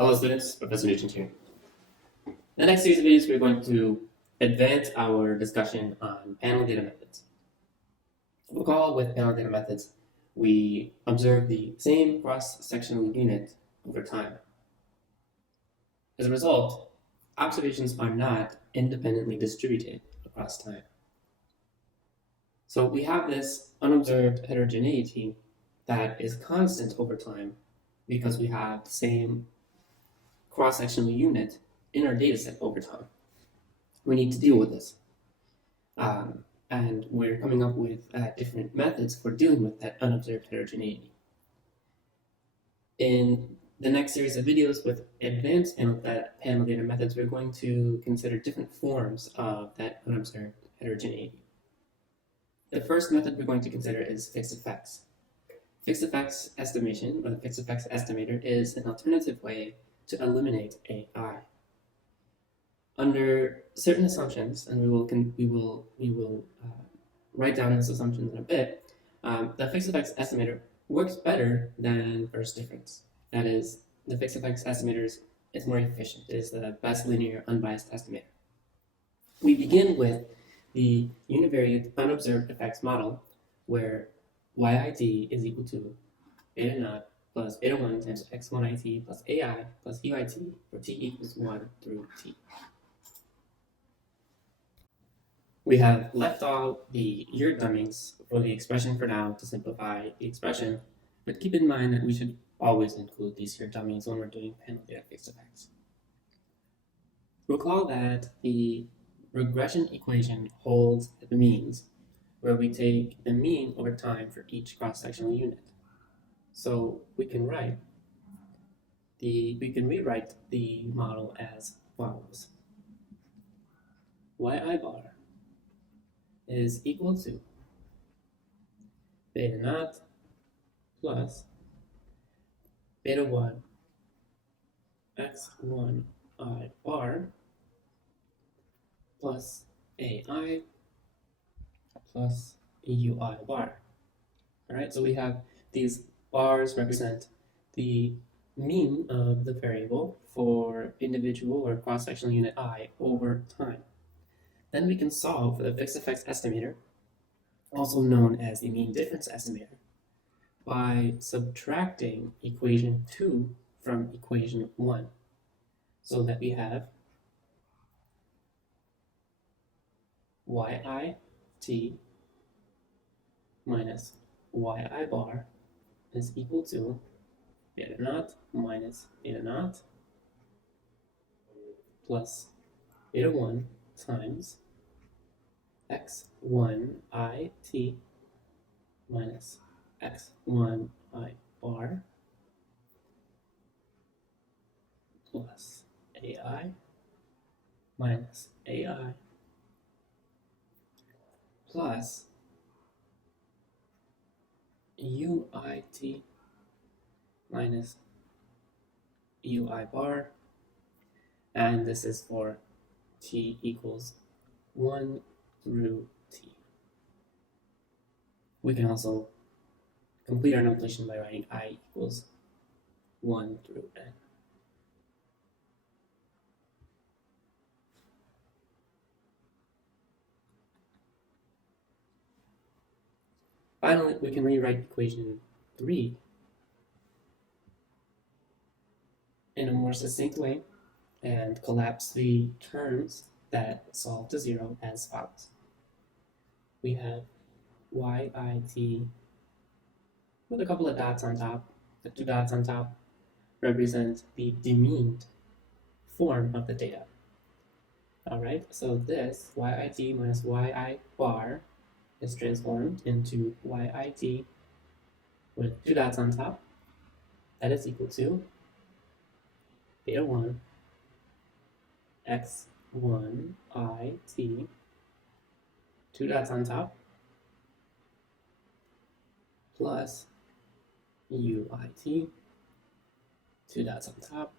Hello students, Professor Nugent here. In the next series of videos, we're going to advance our discussion on panel data methods. Recall with panel data methods, we observe the same cross-sectional unit over time. As a result, observations are not independently distributed across time. So we have this unobserved heterogeneity that is constant over time because we have the same cross-sectional unit in our data set over time. We need to deal with this. And we're coming up with different methods for dealing with that unobserved heterogeneity. In the next series of videos with advanced panel data methods, we're going to consider different forms of that unobserved heterogeneity. The first method we're going to consider is fixed effects. Fixed effects estimation, or the fixed effects estimator, is an alternative way to eliminate AI. Under certain assumptions, and we will write down those assumptions in a bit, the fixed effects estimator works better than first difference. That is, the fixed effects estimator is more efficient. It is the best linear unbiased estimator. We begin with the univariate unobserved effects model, where YIT is equal to beta naught plus beta 1 times x1IT plus AI plus UIT for t equals 1 through t. We have left out the year dummies for the expression for now to simplify the expression, but keep in mind that we should always include these year dummies when we're doing panel data fixed effects. Recall that the regression equation holds the means, where we take the mean over time for each cross-sectional unit. So we can rewrite the model as follows. Yi bar is equal to beta naught plus beta 1 x1 I bar plus AI plus UI bar. All right, so we have these bars represent the mean of the variable for individual or cross-sectional unit I over time. Then we can solve for the fixed effects estimator, also known as the mean difference estimator, by subtracting equation 2 from equation 1, so that we have YIT minus YI bar is equal to beta naught minus beta naught plus beta 1 times x1IT minus x1I bar plus AI minus AI plus UIT minus UI bar, and this is for t equals 1 through t. We can also complete our notation by writing I equals 1 through n. Finally, we can rewrite equation 3 in a more succinct way and collapse the terms that solve to 0 as follows. We have YIT with a couple of dots on top. The 2 dots on top represent the demeaned form of the data. All right, so this YIT minus YI bar is transformed into YIT with 2 dots on top. That is equal to beta 1 x1IT, 2 dots on top, plus UIT, 2 dots on top,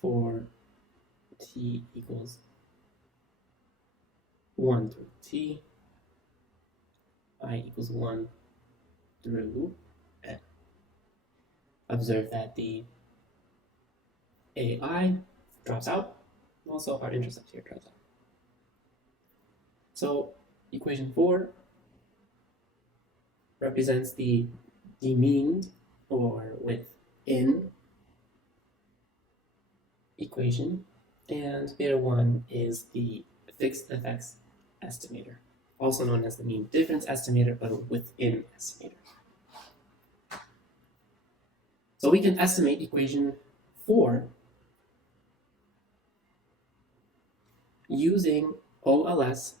for t equals 1 through t, I equals 1 through n. Observe that the AI drops out. Also, our intercept here drops out. So equation 4 represents the mean or within equation, and beta 1 is the fixed effects estimator, also known as the mean difference estimator, but within estimator. So we can estimate equation 4 using OLS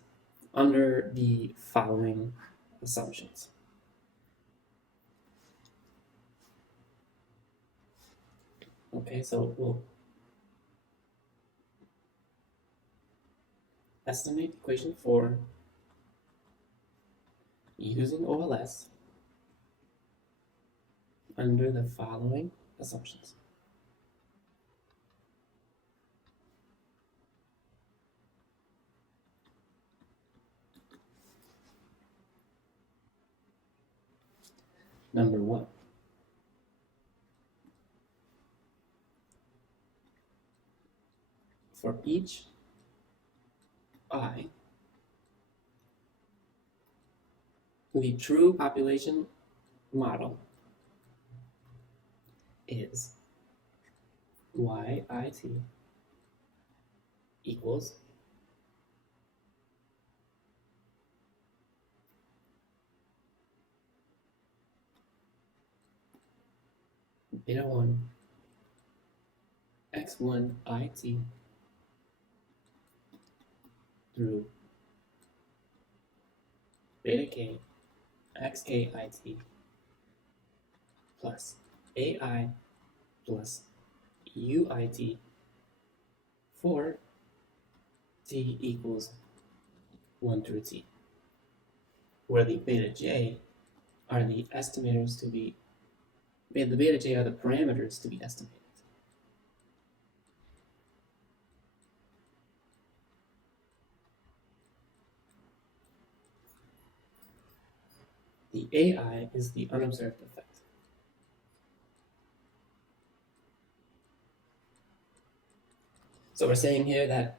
under the following assumptions. Okay, so we'll estimate equation 4 using OLS under the following assumptions. Number 1. For each I, the true population model is YIT equals beta 1 x1 IT through beta k xk IT plus AI plus UIT for t equals 1 through t, where the beta j are the estimators to be, the beta j are the parameters to be estimated. The AI is the unobserved effect. So we're saying here that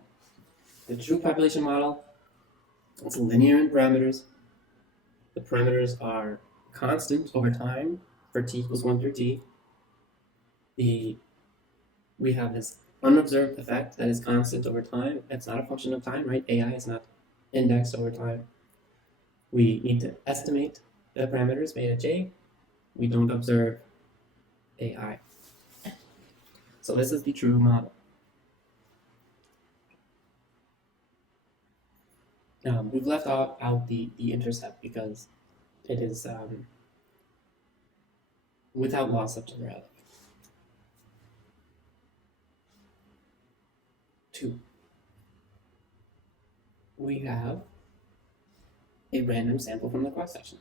the true population model is linear in parameters. The parameters are constant over time for t equals 1 through t. We have this unobserved effect that is constant over time. It's not a function of time, right? AI is not indexed over time. We need to estimate the parameters beta j. We don't observe AI. So this is the true model. We've left out the intercept because it is without loss of generality. 2. We have a random sample from the cross-section.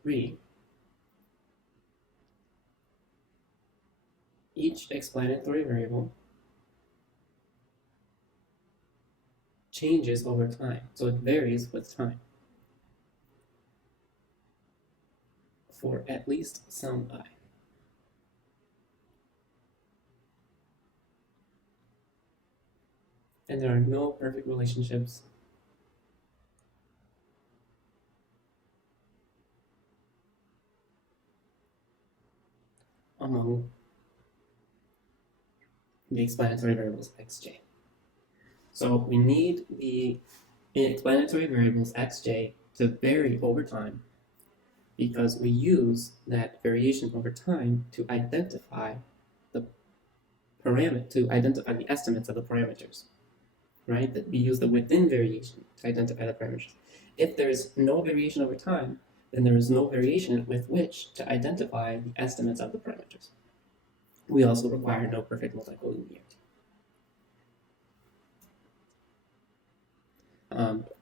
Three, each explanatory variable changes over time, so it varies with time for at least some I. And there are no perfect relationships among the explanatory variables xj. So we need the explanatory variables xj to vary over time because we use that variation over time to identify the estimates of the parameters, right? That we use the within variation to identify the parameters. If there is no variation over time, then there is no variation with which to identify the estimates of the parameters. We also require no perfect multicollinearity.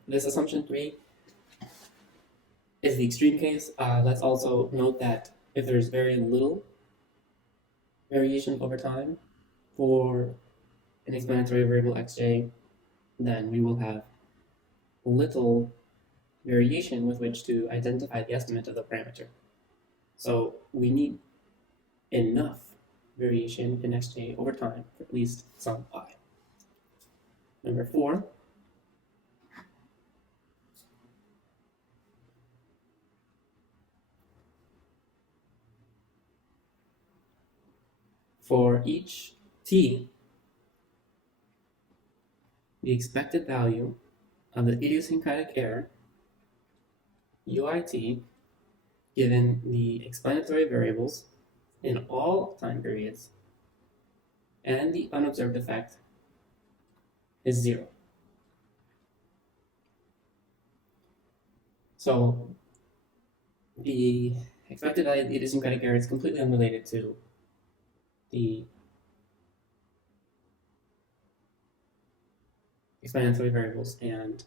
This assumption 3 is the extreme case. Let's also note that if there's very little variation over time for an explanatory variable xj, then we will have little variation with which to identify the estimate of the parameter. So we need enough variation in xj over time for at least some I. Number 4, for each t, the expected value of the idiosyncratic error UIT given the explanatory variables in all time periods and the unobserved effect is 0. So the expected value of the idiosyncratic error is completely unrelated to the explanatory variables and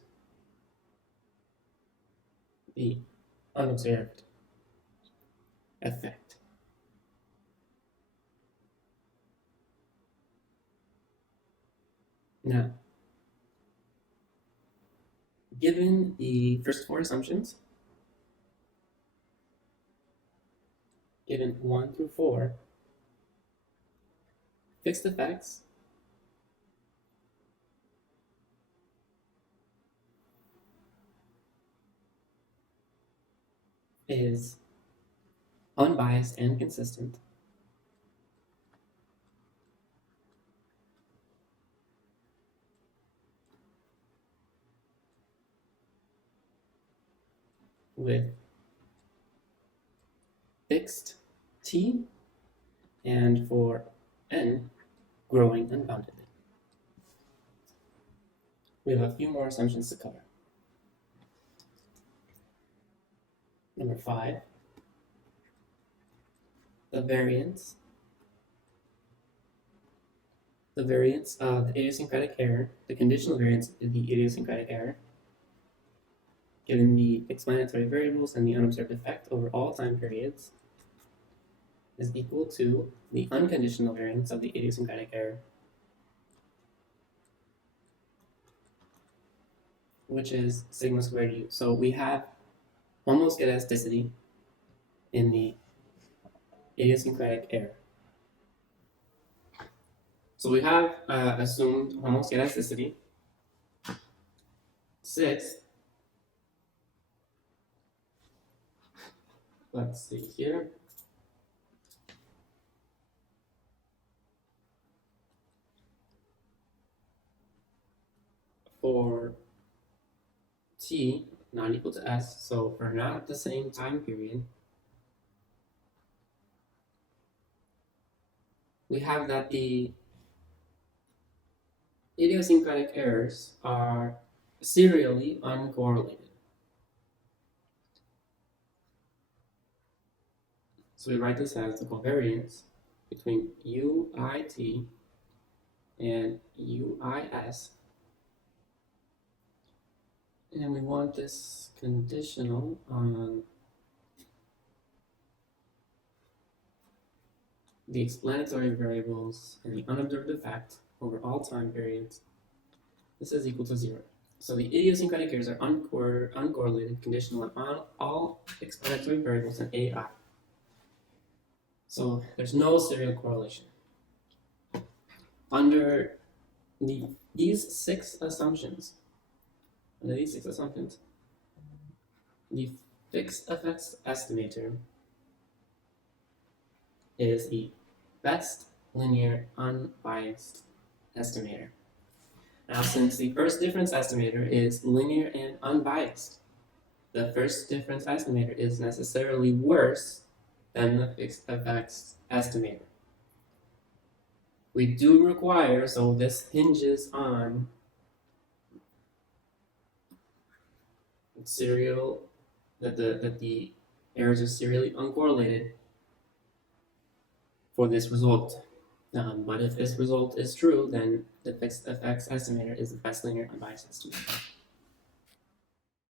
the unobserved effect. Now, given the first 4 assumptions, given 1 through 4, fixed effects is unbiased and consistent with fixed t and for n growing unboundedly. We have a few more assumptions to cover. Number 5, the variance of the idiosyncratic error, the conditional variance of the idiosyncratic error, given the explanatory variables and the unobserved effect over all time periods, is equal to the unconditional variance of the idiosyncratic error, which is sigma squared u. So we have homoscedasticity in the idiosyncratic error. So we have assumed homoscedasticity. 6, let's see here. For t not equal to s, so for not at the same time period, we have that the idiosyncratic errors are serially uncorrelated. So we write this as the covariance between UIT and UIS. And we want this conditional on the explanatory variables and the unobserved effect over all time periods. This is equal to 0. So the idiosyncratic errors are uncorrelated, conditional on all explanatory variables in AI. So there's no serial correlation. Under these 6 assumptions, the fixed effects estimator is the best linear unbiased estimator. Now, since the first difference estimator is linear and unbiased, the first difference estimator is necessarily worse than the fixed effects estimator. We do require, so this hinges on that the errors are serially uncorrelated for this result. But if this result is true, then the fixed effects estimator is the best linear unbiased estimator.